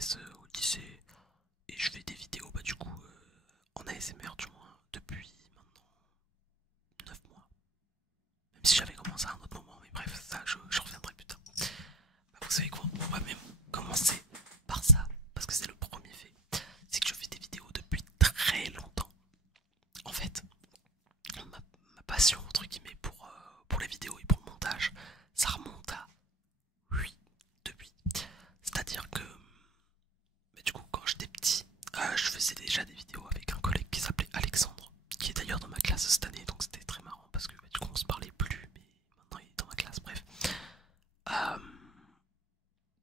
CES au lycée et je fais des vidéos bah du coup en ASMR du moins depuis maintenant 9 mois. Même si j'avais commencé à un autre moment, mais bref, ça je reviendrai plus tard. Bah, vous savez quoi, on va même commencer par ça, parce que c'est le premier fait. C'est que je fais des vidéos depuis très longtemps. En fait, ma passion entre guillemets pour les vidéos et pour le montage, ça remonte à 8 depuis. C'est-à-dire que mais du coup quand j'étais petit, je faisais déjà des vidéos avec un collègue qui s'appelait Alexandre, qui est d'ailleurs dans ma classe cette année, donc c'était très marrant parce que bah, du coup on se parlait plus, mais maintenant il est dans ma classe, bref. Euh,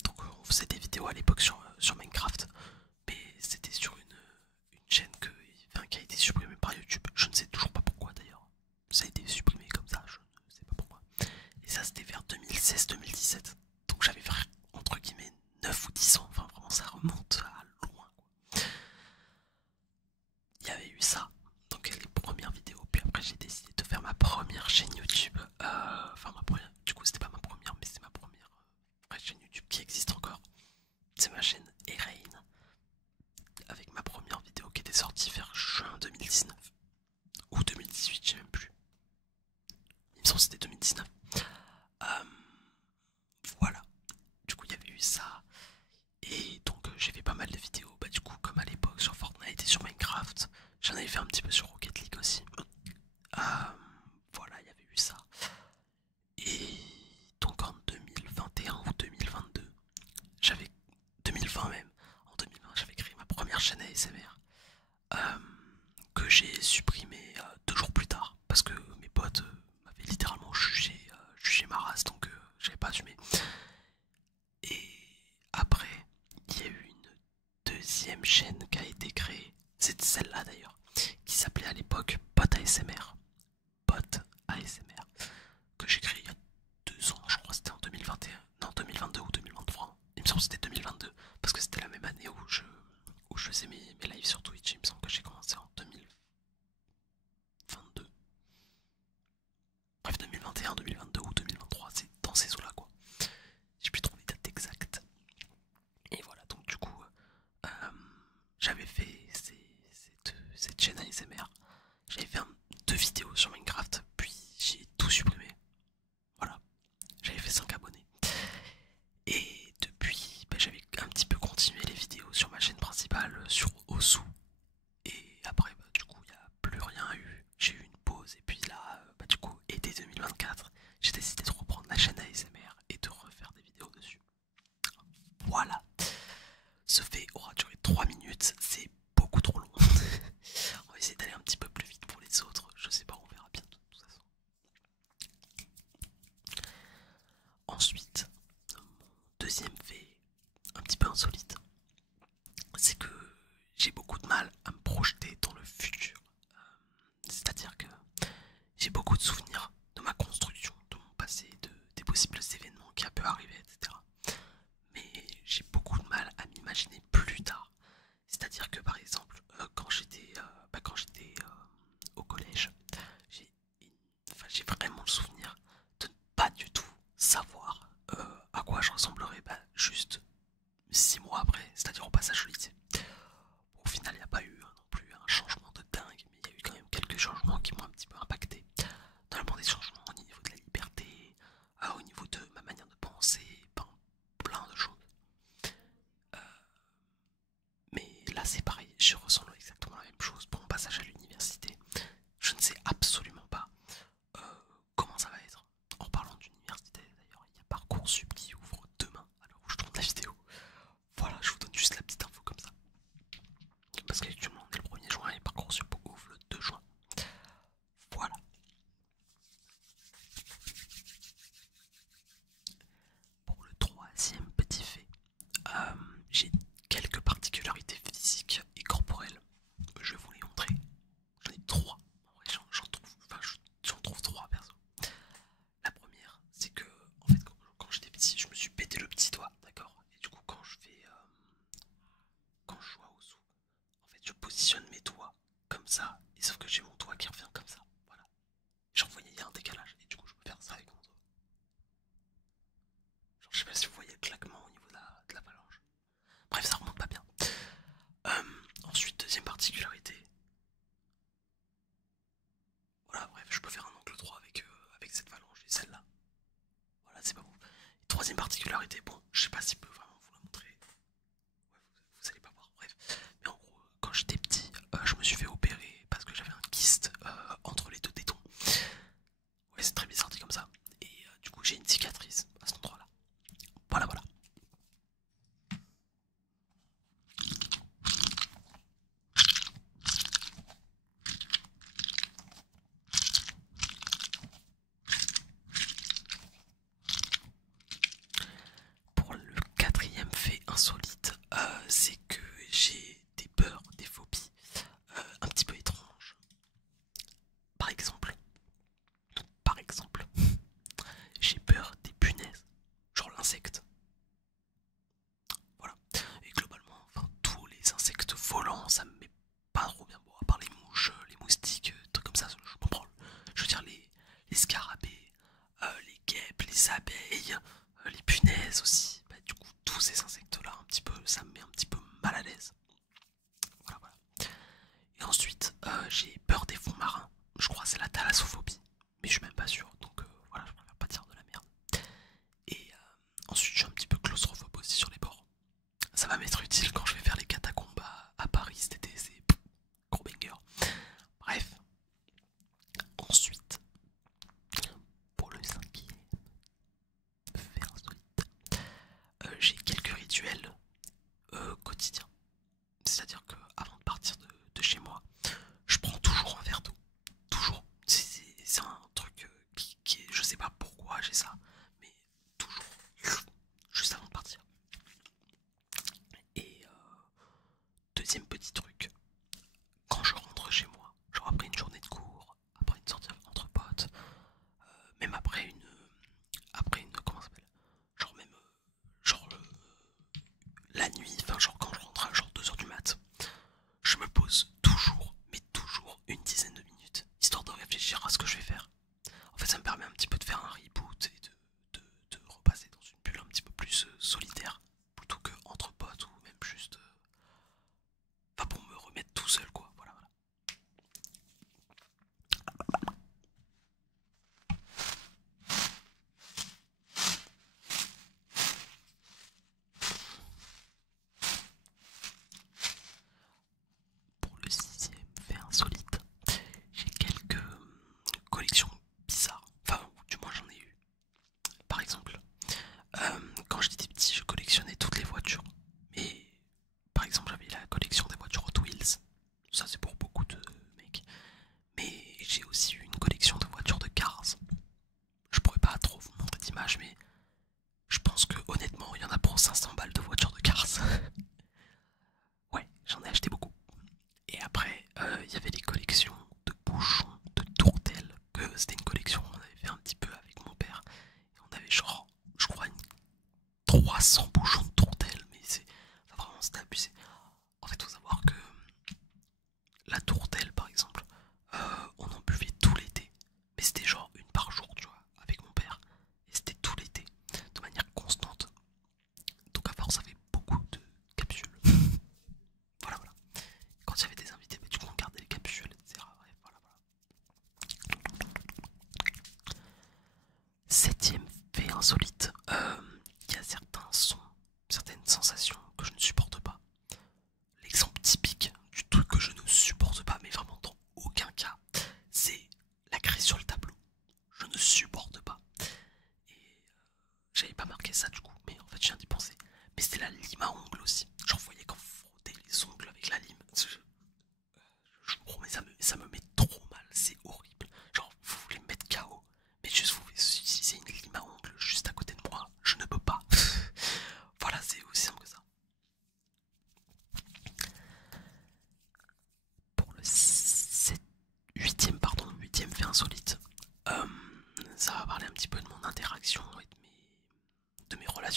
donc on faisait des vidéos à l'époque sur Minecraft, mais c'était sur une chaîne enfin, qui a été supprimée par YouTube. Je ne sais toujours pas pourquoi d'ailleurs. Ça a été supprimé comme ça, je ne sais pas pourquoi. Et ça c'était vers 2016-2017. Donc j'avais entre guillemets 9 ou 10 ans, enfin vraiment ça remonte à loin quoi. Il y avait eu ça, donc les premières vidéos, puis après j'ai décidé de faire ma première chaîne YouTube. Enfin ma première, du coup c'était pas ma première, mais c'est ma première vraie chaîne YouTube qui existe encore. C'est ma chaîne Erain, avec ma première vidéo qui était sortie vers juin 2019 ou 2018, je sais même plus. Il me semble que c'était 2019. Euh, voilà, du coup il y avait eu ça. Et donc j'ai fait pas mal de vidéos, bah du coup comme à l'époque sur Fortnite et sur Minecraft. J'en avais fait un petit peu sur Rocket League aussi. Euh, voilà, il y avait eu ça. Et donc en 2021 ou 2022, j'avais 2020 même, en 2020 j'avais créé ma première chaîne ASMR euh, que j'ai supprimée 2 jours plus tard parce que mes potes m'avaient littéralement jugé ma race, donc j'avais pas assumé. Et après, il y a eu une deuxième chaîne qui a été créée, c'est celle-là d'ailleurs, qui s'appelait à l'époque Bot ASMR. Bot ASMR, que j'ai créé il y a 2 ans, je crois, c'était en 2021, non 2022 ou 2023, il me semble que c'était 2022, parce que c'était la même année où je faisais mes lives sur Twitch, il me semble que j'ai commencé en 2022. Bref, 2021, 2022 ou 2023, c'est dans ces eaux-là quoi. J'ai pu trouver les dates exactes. Et voilà, donc du coup, euh, j'avais fait cette chaîne ASMR. J'avais fait 2 vidéos sur Minecraft, puis j'ai tout supprimé. Voilà, j'avais fait 5 abonnés. Et depuis, bah, j'avais un petit peu continué les vidéos sur ma chaîne principale, sur Osu. Et après, bah, du coup, il n'y a plus rien eu. J'ai eu une pause. Et puis là, bah, du coup, été 2024, j'ai décidé de reprendre la chaîne ASMR et de refaire des vidéos dessus. Voilà. Ce fait aura duré 3 minutes. C'est beaucoup trop long. On va essayer d'aller un petit peu plus vite pour les autres. Je sais pas, on verra bien de toute façon. Ensuite, mon deuxième fait un petit peu insolite, c'est que j'ai beaucoup de mal à me projeter dans le futur. C'est-à-dire que j'ai beaucoup de souvenirs de ma construction, de mon passé, des possibles événements qui a pu arriver, etc. Mais j'ai beaucoup de mal à m'imaginer plus tard. C'est-à-dire que par exemple, quand j'étais au collège, j'ai j'ai vraiment le souvenir de ne pas du tout savoir à quoi je ressemblerais juste 6 mois après, c'est-à-dire au passage au lycée. Bon, au final, il n'y a pas eu non plus un changement de dingue, mais il y a eu quand même quelques changements qui m'ont un petit peu impacté. Notamment des changements au niveau de la liberté, au niveau de ma manière de penser, plein de choses. Euh, mais là, c'est pareil, je ressens exactement la même chose pour mon passage à l'université. Je ne sais absolument pas euh, comment ça va être. En parlant d'université, d'ailleurs, il y a Parcoursup qui ouvre demain à l'heure où je tourne la vidéo. Voilà, je vous donne juste la petite info comme ça. Parce qu'actuellement on est le 1er juin et Parcoursup ouvre le 2 juin. Voilà. Pour le troisième petit fait, euh, j'ai quelques particularités physiques et corporelles. Je vais vous les montrer. J'en ai 3. En vrai, j'en trouve 3 perso. La première, c'est que en fait quand j'étais petit, je me suis pété le petit doigt, d'accord. Et du coup quand je joue au sous, en fait je positionne mes doigts comme ça, et sauf que j'ai mon doigt qui revient comme ça. Voilà. Genre vous voyez, il y a un décalage, et du coup je peux faire ça avec mon doigt. Genre je sais pas si vous voyez le claquement au niveau de la phalange. Bref, ça remonte particularité. Voilà, bref, je peux faire un angle droit avec cette phalange et celle-là. Voilà, c'est pas bon. Et troisième particularité, bon, je sais pas si je peux vraiment vous la montrer. Ouais, vous allez pas voir, bref. Mais en gros, quand j'étais petit, je me suis fait opérer parce que j'avais un kyste entre les deux tétons. Ouais, c'est très bizarre dit comme ça. Et du coup, j'ai une cicatrice à cet endroit-là. Voilà, voilà. Pour le quatrième fait insolite, c'est que j'ai des peurs, des phobies un petit peu étranges. Par exemple, par exemple, j'ai peur des punaises, genre l'insecte. Voilà. Et globalement, enfin, tous les insectes volants, ça me met pas trop bien. Bon, à part les mouches, les moustiques, trucs comme ça, je comprends. Je veux dire, les scarabées, les guêpes, les abeilles, les punaises aussi. Bah, du coup, tous ces insectes-là, un petit peu, ça me met un petit peu mal à l'aise. Voilà, voilà. Et ensuite, j'ai peur des fonds marins. Je crois que c'est la thalassophobie, mais je suis même pas sûr. Donc voilà, je préfère pas dire de la merde. Et ensuite, je suis un petit peu claustrophobe aussi sur les bords. Ça va m'être utile quand je vais faire les catacombes à Paris cet été, c'est gros banger. Bref, ensuite, pour le cinquième fait insolite, j'ai quelques rituels quotidiens. C'est-à-dire que avant de partir de chez moi, je prends toujours un verre d'eau. Toujours. C'est un truc qui est, je sais pas pourquoi j'ai ça, mais toujours, juste avant de partir. Et deuxième petit truc, quand je rentre chez moi, genre après une journée de cours, après une sortie entre potes, même après une, comment ça s'appelle, genre même, genre la nuit, enfin genre quand je rentre à genre 2 heures du mat, je me pose toujours, mais toujours une dizaine de minutes, histoire de réfléchir à ce que je vais faire. En fait, ça me permet un petit peu de faire un reboot et de repasser dans une bulle un petit peu plus solitaire, plutôt que entre potes ou même juste, enfin pour me remettre tout seul quoi, voilà, voilà. Pour le sixième fait insolite, j'ai quelques collections bizarres, enfin du moins j'en ai eu. Par exemple, quand j'étais petit, je collectionnais toutes les voitures. Mais par exemple, j'avais la collection des voitures Hot Wheels. Ça, c'est pour beaucoup de mecs. Mais j'ai aussi eu une collection de voitures de Cars. Je pourrais pas trop vous montrer d'image, mais je pense que honnêtement, il y en a pour 500 balles de voitures de Cars. Ouais, j'en ai acheté beaucoup. Et après, il y avait les collections de bouchons, de tourtelles. Que c'était une collection qu'on avait fait un petit peu avec mon père. Et on avait genre, je crois, 300 bouchons de tourtelle, mais c'est enfin, vraiment c'était abusé. En fait, faut savoir que la tourtelle, par exemple, on en buvait tout l'été, mais c'était genre une par jour, tu vois, avec mon père, et c'était tout l'été, de manière constante. Donc à force, ça fait beaucoup de capsules. Voilà, voilà. Quand il y avait des invités, bah, du coup, on gardait les capsules, etc. Bref, voilà, voilà. Septième fait insolite, il y a certains sons, certaines sensations que je ne supporte pas. L'exemple typique du truc que je ne supporte pas, mais vraiment dans aucun cas, c'est la craie sur le tableau. Je ne supporte pas. Et j'avais pas marqué ça du coup, mais en fait je viens d'y penser. Mais c'était la lime à ongles aussi. Genre vous voyez quand vous frottez les ongles avec la lime. Je vous promets, ça me met trop mal, c'est horrible. Genre vous voulez me mettre KO, mais juste vous utilisez une lime à ongles juste à côté de moi, je ne peux pas. Voilà, c'est aussi simple que ça. Pour le 8ème, pardon, 8ème fait insolite, ça va parler un petit peu de mon interaction et de mes relations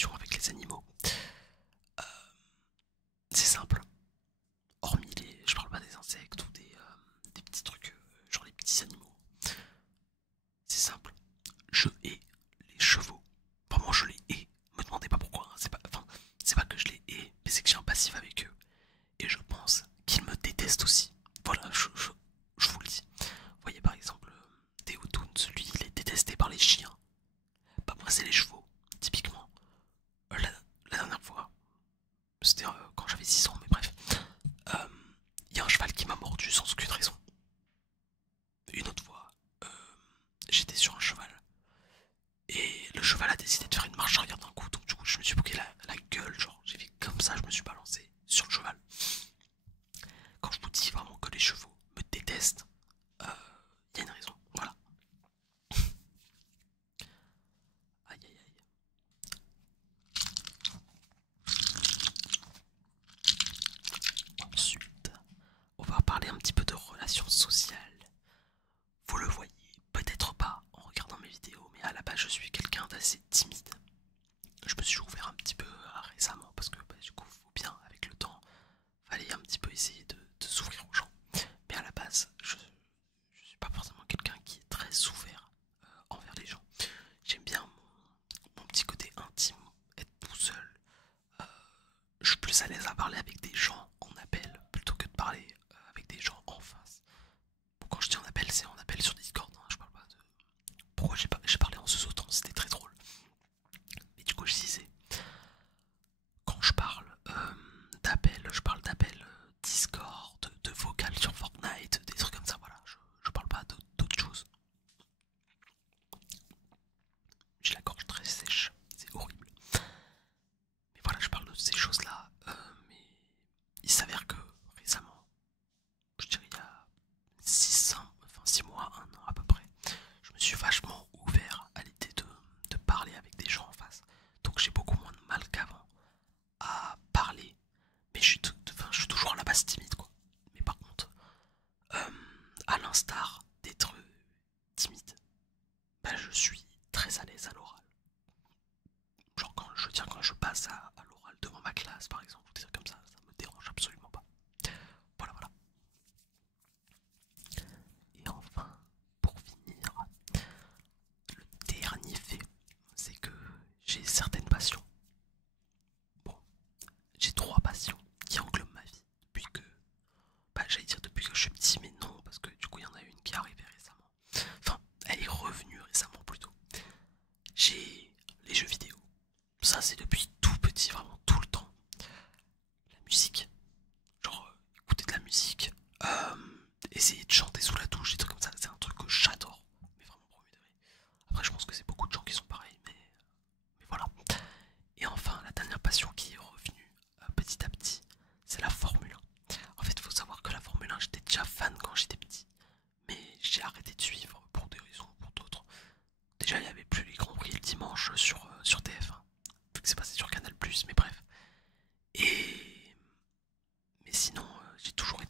parler un petit peu de relations sociales. Vous le voyez peut-être pas en regardant mes vidéos, mais à la base je suis quelqu'un d'assez timide. Je me suis ouvert un petit peu récemment parce que du coup faut bien avec le temps, fallait un petit peu essayer de s'ouvrir aux gens. Mais à la base je suis pas forcément quelqu'un qui est très ouvert envers les gens. J'aime bien mon petit côté intime, être tout seul. Euh, je suis plus à l'aise à parler avec des gens en appel plutôt que de parler avec des gens en face. Bon, quand je dis en appel, c'est en appel sur Discord, hein, je parle pas de... Pourquoi j'ai parlé en sous-autant, c'était très drôle. Mais du coup je disais, quand je parle d'appel, je parle d'appel Discord, de vocal sur Fortnite, des trucs comme ça, voilà. Je parle pas d'autres choses. J'ai la gorge très sèche, c'est horrible. Mais voilà, je parle de ces choses-là. Mais il s'avère que récemment, je dirais il y a 6 mois, 1 an à peu près, je me suis vachement ouvert à l'idée de parler avec des gens en face. Donc j'ai beaucoup moins de mal qu'avant à parler. Mais je suis toujours à la base timide quoi. Mais par contre, à l'instar d'être timide, bah, je suis très à l'aise à l'oral. Genre quand je passe à l'oral devant ma classe par exemple, ou des trucs comme ça me dérange absolument pas. Voilà voilà. Et enfin, pour finir, le dernier fait, c'est que j'ai certaines passions. Bon, j'ai 3 passions qui englobent ma vie depuis que... Bah j'allais dire depuis que je suis petit, mais non, parce que du coup il y en a une qui est arrivée récemment. Enfin, elle est revenue récemment plutôt. J'ai les jeux vidéo. Ça c'est depuis tout petit, vraiment tout le temps. La musique, genre écouter de la musique, essayer de chanter sous la douche, des trucs comme ça, c'est un truc que j'adore. Mais vraiment premier degré. Après je pense que c'est beaucoup de gens qui sont pareils, mais voilà. Et enfin la dernière passion qui est revenue petit à petit, c'est la Formule 1. En fait il faut savoir que la Formule 1 j'étais déjà fan quand j'étais petit. Mais j'ai arrêté de suivre pour des raisons ou pour d'autres. Déjà, il n'y avait plus les Grands Prix le dimanche sur TF1, vu que c'est passé sur Canal+, mais bref. Et... Mais sinon, j'ai toujours